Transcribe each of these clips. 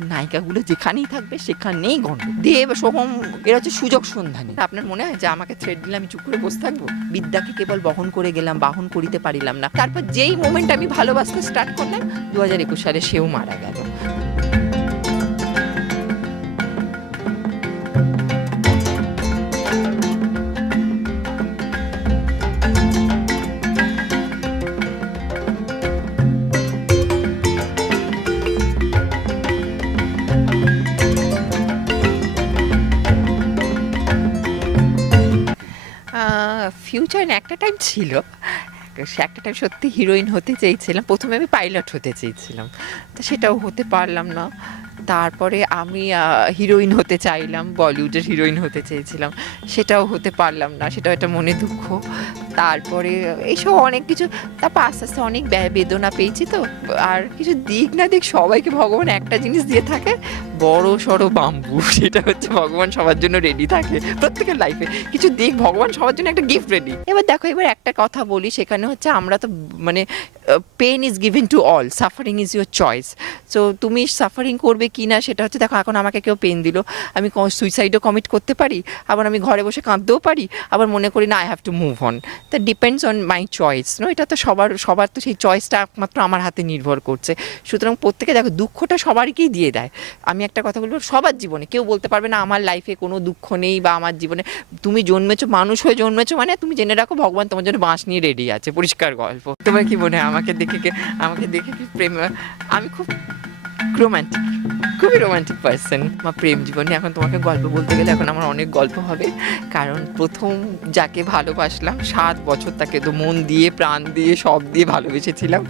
নায়িকাগুলো যেখানেই থাকবে সেখানেই গণ্ড দেব সোহম, এরা হচ্ছে সুযোগ সন্ধানী। আপনার মনে হয় যে আমাকে থ্রেড দিলে আমি চুপ করে বসে থাকব? বিদ্যাকে কেবল বহন করে গেলাম, বাহন করিতে পারিলাম না। তারপর যেই মোমেন্ট আমি ভালোবাসতে স্টার্ট করলাম দু হাজার একুশ সালে সেও মারা গেল। ফিউচার একটা টাইম ছিল। একটা টাইম সত্যি হিরোইন হতে চেয়েছিলাম। প্রথমে আমি পাইলট হতে চেয়েছিলাম। তো সেটাও হতে পারলাম না। তারপরে আমি হিরোইন হতে চাইলাম, বলিউডের হিরোইন হতে চেয়েছিলাম। সেটাও হতে পারলাম না। সেটাও একটা মনে দুঃখ। তারপরে এইসব অনেক কিছু, তারপর আস্তে আস্তে অনেক বেদনা পেয়েছি তো। আর কিছু দিক না দিক সবাইকে ভগবান একটা জিনিস দিয়ে থাকে। বড় সড়ো বাম্বু সেটা হচ্ছে ভগবান সবার জন্য রেডি থাকে, প্রত্যেকের লাইফে কিছু দিক, ভগবান সবার জন্য একটা গিফট রেডি এবার দেখো, এবার একটা কথা বলি, সেখানে হচ্ছে আমরা তো মানে pain is given to all suffering is your choice so তুমি সাফারিং করবে কি না সেটা হচ্ছে, দেখো, এখন আমাকে কেউ পেন দিল, আমি সুইসাইডও কমিট করতে পারি, আবার আমি ঘরে বসে কাঁদতেও পারি, আবার মনে করি, না I have to move on তা depends on my choice no এটা তো সবার সবার তো সেই চয়েসটা একমাত্র আমার হাতে নির্ভর করছে। সুতরাং প্রত্যেকে, দেখো, দুঃখটা সবারকেই দিয়ে দেয়। আমি একটা কথা বলব, সবার জীবনে। কেউ বলতে পারবে না, আমার লাইফে কোনো দুঃখ নেই বা আমার জীবনে তুমি জন্মেছো, মানুষ হয়ে জন্মেছো মানে তুমি জেনে রাখো ভগবান তোমার জন্য বাঁশ নিয়ে রেডি আছে। পরিষ্কার গল্প। তোমার কি মনে হয়? আমাকে দেখে আমাকে দেখে প্রেম আমি খুব রোমান্টিক খুবই রোমান্টিক পার্সন আমার প্রেম জীবনে। এখন তোমাকে গল্প বলতে গেলে এখন আমার অনেক গল্প হবে। কারণ প্রথম যাকে ভালোবাসলাম, সাত বছর তাকে তো মন দিয়ে, প্রাণ দিয়ে, সব দিয়ে ভালোবেসেছিলাম।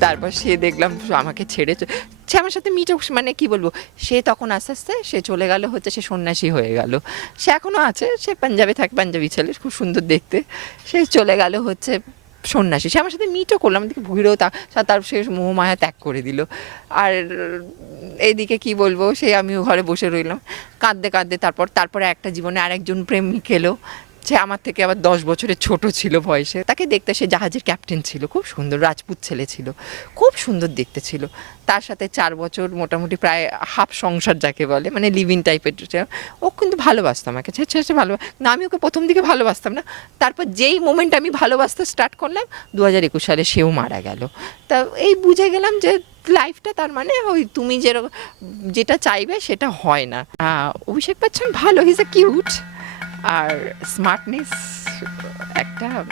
তারপর সে দেখলাম আমাকে ছেড়ে সে আমার সাথে মিট মানে কি বলব, সে তখন আস্তে আস্তে, সে চলে গেল হচ্ছে, সে সন্ন্যাসী হয়ে গেল। সে এখনও আছে, সে পাঞ্জাবে থাকে, পাঞ্জাবি ছেলে, খুব সুন্দর দেখতে। সে চলে গেল হচ্ছে সন্ন্যাসী। সে আমার সাথে মিটও করল দিকে ভুড়েও তা তার সে মোহমায়া ত্যাগ করে দিল। আর এদিকে কি বলব, সে আমিও ঘরে বসে রইলাম। কাঁদতে কাঁদতে তারপর তারপরে একটা জীবনে আরেকজন প্রেমিক এলো। সে আমার থেকে আবার দশ বছরের ছোট ছিল বয়সে। তাকে দেখতে সে জাহাজের ক্যাপ্টেন ছিল, খুব সুন্দর রাজপুত ছেলে ছিল, খুব সুন্দর দেখতে ছিল। তার সাথে চার বছর মোটামুটি প্রায় হাফ সংসার যাকে বলে মানে লিভিং টাইপের ও কিন্তু ভালোবাসতো আমাকে। ছে ছে ভালো না, আমি ওকে প্রথম দিকে ভালোবাসতাম না। তারপর যেই মোমেন্ট আমি ভালোবাসতে স্টার্ট করলাম দু হাজার একুশ সালে সেও মারা গেল। তা এই বুঝে গেলাম যে লাইফটা তার মানে ওই তুমি যেরকম যেটা চাইবে সেটা হয় না। অভিষেক বচ্চন ভালো হিজ এ কিউট আর স্মার্টনেস একটা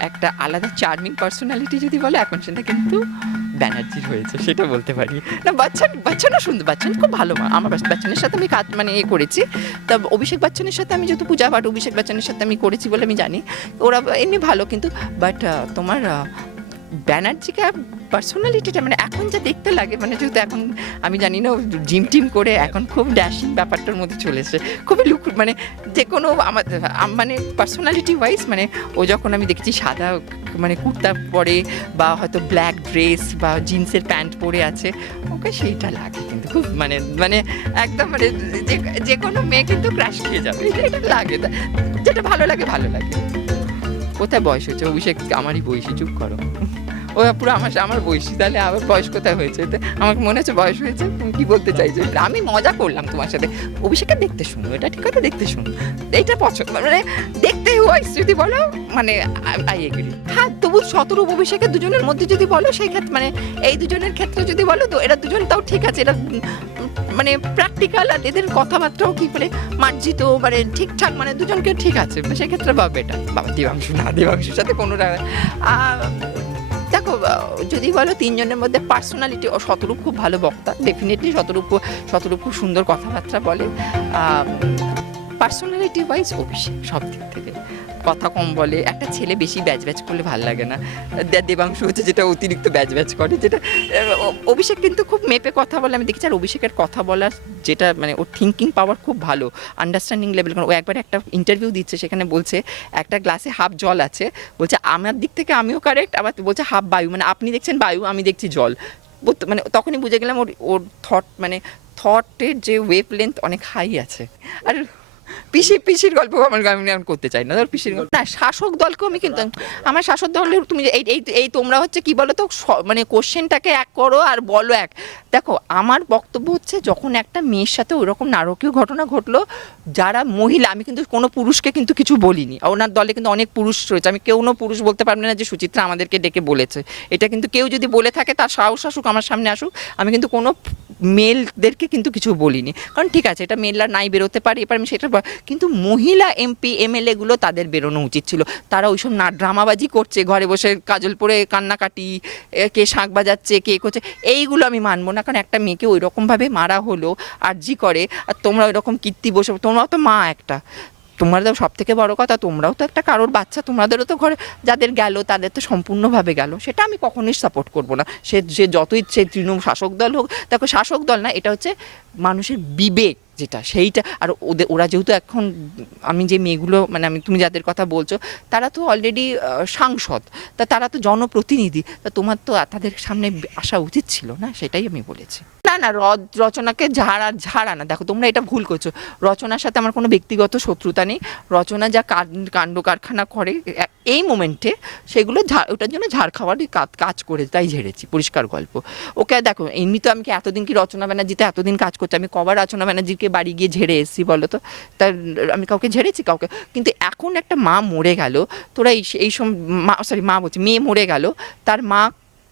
একটা আলাদা চার্মিং পার্সোনালিটি যদি বলে, এখন সেটা কিন্তু ব্যানার্জির হয়েছে, সেটা বলতে পারি। না বচ্চন বচ্চনও সুন্দর বচ্চন খুব ভালো আমার বাচ- বচ্চনের সাথে আমি কাজ মানে এ করেছি। তা অভিষেক বচ্চনের সাথে আমি যেহেতু পূজা পাঠ, অভিষেক বচ্চনের সাথে আমি করেছি বলে আমি জানি। ওরা এমনি ভালো কিন্তু বাট তোমার ব্যানার্জিকে পার্সোনালিটিটা মানে এখন যা দেখতে লাগে মানে যেহেতু এখন আমি জানি না জিম টিম করে এখন খুব ড্যাশিং ব্যাপারটার মধ্যে চলেছে খুবই লুক মানে যে কোনো আমার মানে পার্সোনালিটি ওয়াইজ মানে ও যখন আমি দেখেছি সাদা মানে কুর্তা পরে বা হয়তো ব্ল্যাক ড্রেস বা জিন্সের প্যান্ট পরে আছে, ওকে সেইটা লাগে কিন্তু খুব মানে মানে একদম মানে যে কোনো মেয়ে কিন্তু ক্রাশ খেয়ে যাবে, এটা লাগে। যেটা ভালো লাগে ভালো লাগে। কোথায় বয়স হয়েছে? অভিষেক আমারই বয়সী চুপ করো। ও পুরো আমার আমার বয়সী। তাহলে আবার বয়স কোথায় হয়েছে? তো আমাকে মনে হচ্ছে বয়স হয়েছে। তুমি কি বলতে চাইছো? আমি মজা করলাম তোমার সাথে। অভিষেককে দেখতে শুনো এটা ঠিক কথা? দেখতে শুনো। এইটা পছন্দ মানে দেখতে ওয়াইস যদি বলো মানে আই এগ্রি হ্যাঁ তবু শতরূপ অভিষেকের দুজনের মধ্যে যদি বলো সেই ক্ষেত্রে মানে এই দুজনের ক্ষেত্রে যদি বলো তো এরা দুজন তাও ঠিক আছে। এরা মানে প্র্যাকটিক্যাল আর এদের কথাবার্তাও কি বলে মার্জিত মানে ঠিকঠাক মানে দুজনকে ঠিক আছে। সেক্ষেত্রে বা বেটার বাবা দেবাংশু না দেবাংশুর সাথে কোনো দেখো যদি বলো তিনজনের মধ্যে পার্সোনালিটি ও শতরূপ খুব ভালো বক্তা ডেফিনেটলি শতরূপ শতরূপ খুব সুন্দর কথাবার্তা বলে। পার্সোনালিটি ওয়াইজ অভিষেক সব দিক থেকে। কথা কম বলে, একটা ছেলে বেশি ব্যাচ ব্যাচ করলে ভালো লাগে না। দেবাংশু হচ্ছে যেটা অতিরিক্ত ব্যাচ ব্যাচ করে, যেটা অভিষেক কিন্তু খুব মেপে কথা বলে, আমি দেখেছি আর অভিষেকের কথা বলার যেটা মানে ওর থিঙ্কিং পাওয়ার খুব ভালো আন্ডারস্ট্যান্ডিং লেভেল কারণ ও একবার একটা ইন্টারভিউ দিচ্ছে, সেখানে বলছে, একটা গ্লাসে হাফ জল আছে, বলছে, আমার দিক থেকে আমিও কারেক্ট আবার বলছে হাফ বায়ু। মানে আপনি দেখছেন বায়ু, আমি দেখছি জল। মানে তখনই বুঝে গেলাম ওর ওর থট মানে থটের যে ওয়েভ লেন্থ অনেক হাই আছে। আর পিসি পিসির গল্প আমি এখন করতে চাই না। ধর পিসির গল্প না, শাসক দলকেও আমি কিন্তু আমার শাসক দলের তুমি এই এই এই তোমরা হচ্ছে কি বলো তো মানে কোশ্চেনটাকে এক করো আর বলো এক। দেখো, আমার বক্তব্য হচ্ছে যখন একটা মেয়ের সাথে ওইরকম নারকীয় ঘটনা ঘটলো, যারা মহিলা, আমি কিন্তু কোনো পুরুষকে কিন্তু কিছু বলিনি। ওনার দলে কিন্তু অনেক পুরুষ রয়েছে। আমি কেউ কোনো পুরুষ বলতে পারবে না যে সুচিত্রা আমাদেরকে ডেকে বলেছে। এটা কিন্তু কেউ যদি বলে থাকে, তার সাহস আসুক, আমার সামনে আসুক, আমি কিন্তু কোনো মেলদেরকে কিন্তু কিছু বলিনি। কারণ ঠিক আছে, এটা মেলরা নাই বেরোতে পারে, এবার আমি সেটা কিন্তু মহিলা এমপি, এমএলএগুলো তাদের বেরোনো উচিত ছিল। তারা ওইসব না ড্রামাবাজি করছে, ঘরে বসে কাজল পরে কান্নাকাটি কে শাঁখ বাজাচ্ছে, কে করছে, এইগুলো আমি মানবো না। কারণ একটা মেয়েকে ওই রকমভাবে মারা হলো, আর জি করে, আর তোমরা ওই রকম কীর্তি বসে তোমরাও তো মা একটা। তোমাদের সব থেকে বড় কথা, তোমরাও তো একটা কারোর বাচ্চা, তোমাদেরও তো ঘরে যাদের গেল, তাদের তো সম্পূর্ণভাবে গেল। সেটা আমি কখনোই সাপোর্ট করব না। সে যে যতই সে তৃণমূল শাসক দল হোক, দেখো শাসক দল না, এটা হচ্ছে মানুষের বিবেক। যেটা, সেইটা, আর ওদের ওরা যেহেতু এখন, আমি যে মেয়েগুলো মানে আমি, তুমি যাদের কথা বলছো, তারা তো অলরেডি সাংসদ, তা তারা তো জনপ্রতিনিধি, তা তোমার তো তাদের সামনে আসা উচিত ছিল না? সেটাই আমি বলেছি। না না রচনাকে ঝাড়া ঝাড়া না, দেখো তোমরা এটা ভুল করছ। রচনার সাথে আমার কোনো ব্যক্তিগত শত্রুতা নেই। রচনা যা কাণ্ড কারখানা করে এই মোমেন্টে সেগুলো ওটার জন্য ঝাড় খাওয়ারই কাজ- কাজ করে, তাই ঝেড়েছি, পরিষ্কার গল্প। ওকে, দেখো এমনি তো আমি কি এতদিন কি রচনা ব্যানার্জিতে এতদিন কাজ করছি? আমি কবার রচনা ব্যানার্জিকে বাড়ি গিয়ে ঝেড়ে এসেছি, বলো তো? তার আমি কাউকে ঝেড়েছি কাউকে? কিন্তু এখন একটা মা মরে গেল, তোরা এই এই সম, মা সরি মা বলছি, মেয়ে মরে গেল, তার মা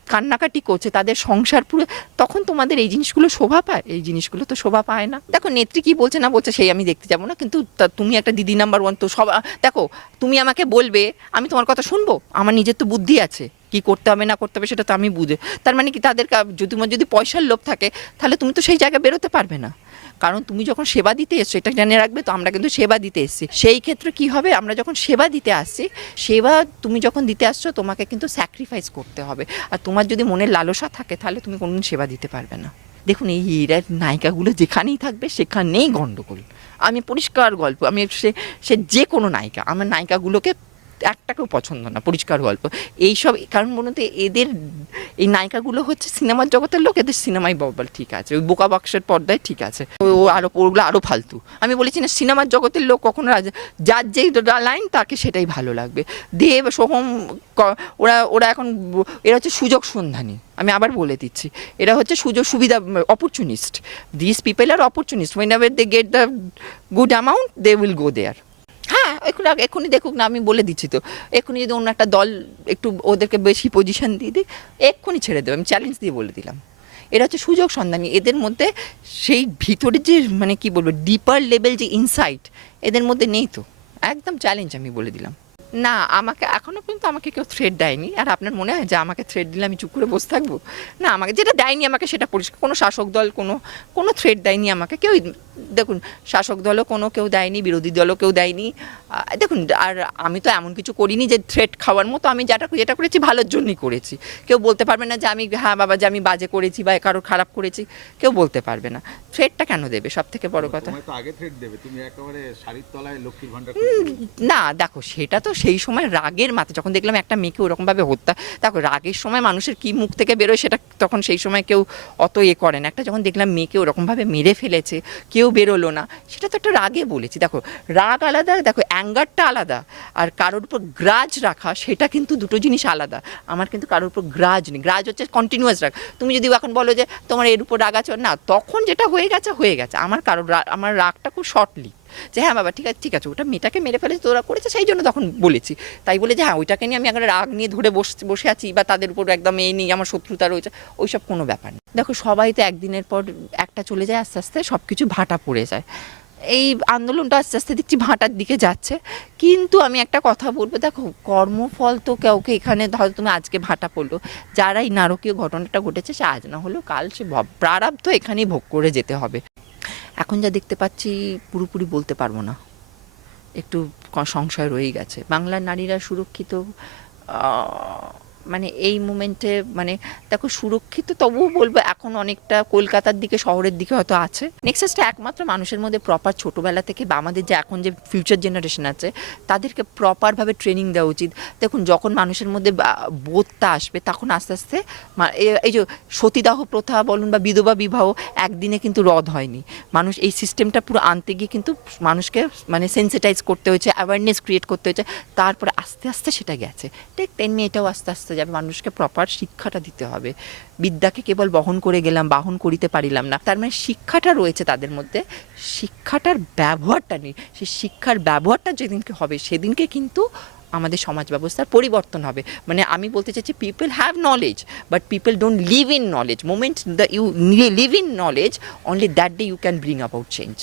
কান্নাকাটি করছে, তাদের সংসার পুরো, তখন তোমাদের এই জিনিসগুলো শোভা পায়? এই জিনিসগুলো তো শোভা পায় না। দেখো, নেত্রী কি বলছে না বলছে সেই আমি দেখতে যাব না, কিন্তু তুমি একটা দিদি নাম্বার ওয়ান তো সব, দেখো, তুমি আমাকে বলবে, আমি তোমার কথা শুনব? আমার নিজের তো বুদ্ধি আছে, কি করতে হবে, না করতে হবে সেটা তো আমি বুঝে, তার মানে কি তাদের যদি যদি পয়সার লোভ থাকে, তাহলে তুমি তো সেই জায়গায় বেরোতে পারবে না। কারণ তুমি যখন সেবা দিতে এসছো, এটা জেনে রাখবে তো, আমরা কিন্তু সেবা দিতে এসেছি। সেই ক্ষেত্রে কি হবে? আমরা যখন সেবা দিতে আসছি, সেবা তুমি যখন দিতে আসছো, তোমাকে কিন্তু স্যাক্রিফাইস করতে হবে। আর তোমার যদি মনের লালসা থাকে, তাহলে তুমি কোনোদিন সেবা দিতে পারবে না। দেখুন, এই এরা নায়িকাগুলো যেখানেই থাকবে, সেখানেই গণ্ডগোল আমি পরিষ্কার গল্প, আমি সে সে যে কোনো নায়িকা, আমার নায়িকাগুলোকে একটাকেও পছন্দ না, পরিষ্কার গল্প। এইসব, কারণ বলুন তো, এদের, এই নায়িকাগুলো হচ্ছে সিনেমার জগতের লোক, এদের সিনেমাই বল, ঠিক আছে। ওই বোকা বাক্সের পর্দায় ঠিক আছে। ও আরও ওগুলো আরও ফালতু। আমি বলেছি না, সিনেমার জগতের লোক কখনো যার যেই লাইন তাকে সেটাই ভালো লাগবে। দেব, সোহম ওরা ওরা এখন এরা হচ্ছে সুযোগ সন্ধানী। আমি আবার বলে দিচ্ছি, এরা হচ্ছে সুযোগ সুবিধা opportunist this people R opportunist when ever they get the good amount they will go there এক্ষুনি এক্ষুনি দেখুক না, আমি বলে দিচ্ছি তো। এক্ষুনি যদি অন্য একটা দল একটু ওদেরকে বেশি পজিশন দিয়ে দিই এক্ষুনি ছেড়ে দেবো। আমি চ্যালেঞ্জ দিয়ে বলে দিলাম। এরা হচ্ছে সুযোগ সন্ধানী। এদের মধ্যে সেই ভিতরে যে মানে কি বলব ডিপার লেভেল যে ইনসাইট এদের মধ্যে নেই তো। একদম চ্যালেঞ্জ আমি বলে দিলাম। না আমাকে এখনও পর্যন্ত আমাকে কেউ থ্রেড দেয়নি। আর আপনার মনে হয় যে আমাকে থ্রেড দিলে আমি চুপ করে বসে থাকব? না আমাকে যেটা দেয়নি আমাকে সেটা পরিষ্কার কোনো শাসক দল কোনো কোনো থ্রেড দেয়নি আমাকে। কেউ দেখুন শাসক দলও কোনো কেউ দেয়নি বিরোধী দলও কেউ দেয়নি। দেখুন আর আমি তো এমন কিছু করিনি যে থ্রেড খাওয়ার মতো আমি যেটা যেটা করেছি ভালোর জন্যই করেছি। কেউ বলতে পারবে না যে আমি হ্যাঁ বাবা যে আমি বাজে করেছি বা কারোর খারাপ করেছি কেউ বলতে পারবে না। থ্রেডটা কেন দেবে? সব থেকে বড় কথা। তোমায় আগে থ্রেড দেবে তুমি একেবারে শাড়ির তলায় লক্ষ্মীর ভান্ডার না দেখো সেটা তো সেই সময় রাগের মাথা, যখন দেখলাম একটা মেয়েকে ওরকমভাবে হত্যা দেখো রাগের সময় মানুষের কি মুখ থেকে বেরোয় সেটা তখন সেই সময় কেউ অত এ করে না। একটা যখন দেখলাম মেয়েকে ওরকমভাবে মেরে ফেলেছে, কেউ বেরোলো না, সেটা তো একটা রাগে বলেছি। দেখো, রাগ আলাদা, দেখো, অ্যাঙ্গারটা আলাদা, আর কারোর উপর গ্রাজ রাখা, সেটা কিন্তু দুটো জিনিস আলাদা। আমার কিন্তু কারোর উপর গ্রাজ নেই। গ্রাজ হচ্ছে কন্টিনিউয়াস রাগ। তুমি যদি এখন বলো যে তোমার এর উপর রাগ আছে, না, তখন যেটা হয়ে গেছে হয়ে গেছে। আমার কারোর আমার রাগটা খুব শর্টলি যে হ্যাঁ বাবা, ঠিক আছে ঠিক আছে, ওটা মেয়েটাকে মেরে ফেলেছে, তোরা করেছে, সেই জন্য তখন বলেছি। তাই বলে যে হ্যাঁ ওইটাকে নিয়ে আমি এখন রাগ নিয়ে ধরে বসে বসে আছি বা তাদের উপর একদম এই নিয়ে আমার শত্রুতা রয়েছে, ওইসব কোনো ব্যাপার নেই। দেখো, সবাই তো একদিনের পর একটা চলে যায়, আস্তে আস্তে সব কিছু ভাটা পড়ে যায়। এই আন্দোলনটা আস্তে আস্তে দেখছি ভাটার দিকে যাচ্ছে। কিন্তু আমি একটা কথা বলব, দেখো, কর্মফল তো কাউকে এখানে ধরো তুমি আজকে ভাটা পড়ল যারা এই নারকীয় ঘটনাটা ঘটেছে, সে আজ না হলেও কাল সে প্রারাব্ধ এখানেই ভোগ করে যেতে হবে। এখন যা দেখতে পাচ্ছি, পুরোপুরি বলতে পারব না। একটু সংশয় রয়েই গেছে। বাংলার নারীরা সুরক্ষিত মানে এই মুমেন্টে মানে দেখো সুরক্ষিত তবুও বলব এখন অনেকটা কলকাতার দিকে, শহরের দিকে হয়তো আছে। নেক্সাসটা একমাত্র মানুষের মধ্যে প্রপার ছোটোবেলা থেকে বা আমাদের যে এখন যে ফিউচার জেনারেশন আছে, তাদেরকে প্রপারভাবে ট্রেনিং দেওয়া উচিত। দেখুন, যখন মানুষের মধ্যে বোধটা আসবে, তখন আস্তে আস্তে এই যে সতীদাহ প্রথা বলুন বা বিধবা বিবাহ, একদিনে কিন্তু রদ হয়নি। মানুষ এই সিস্টেমটা পুরো আনতে গিয়ে কিন্তু মানুষকে মানে সেন্সিটাইজ করতে হয়েছে অ্যাওয়ারনেস ক্রিয়েট করতে হয়েছে। তারপরে আস্তে আস্তে সেটা গেছে। ঠিক তেমনি এটাও আস্তে আস্তে যাবে, মানুষকে প্রপার শিক্ষাটা দিতে হবে। বিদ্যাকে কেবল বহন করে গেলাম, বাহন করিতে পারিলাম না। তার মানে শিক্ষাটা রয়েছে তাদের মধ্যে। শিক্ষাটার ব্যবহারটা নেই। সেই শিক্ষার ব্যবহারটা যেদিনকে হবে, সেদিনকে কিন্তু আমাদের সমাজ ব্যবস্থার পরিবর্তন হবে। মানে আমি বলতে চাইছি people have knowledge but people don't live in knowledge moment the you live in knowledge only that day you can bring about change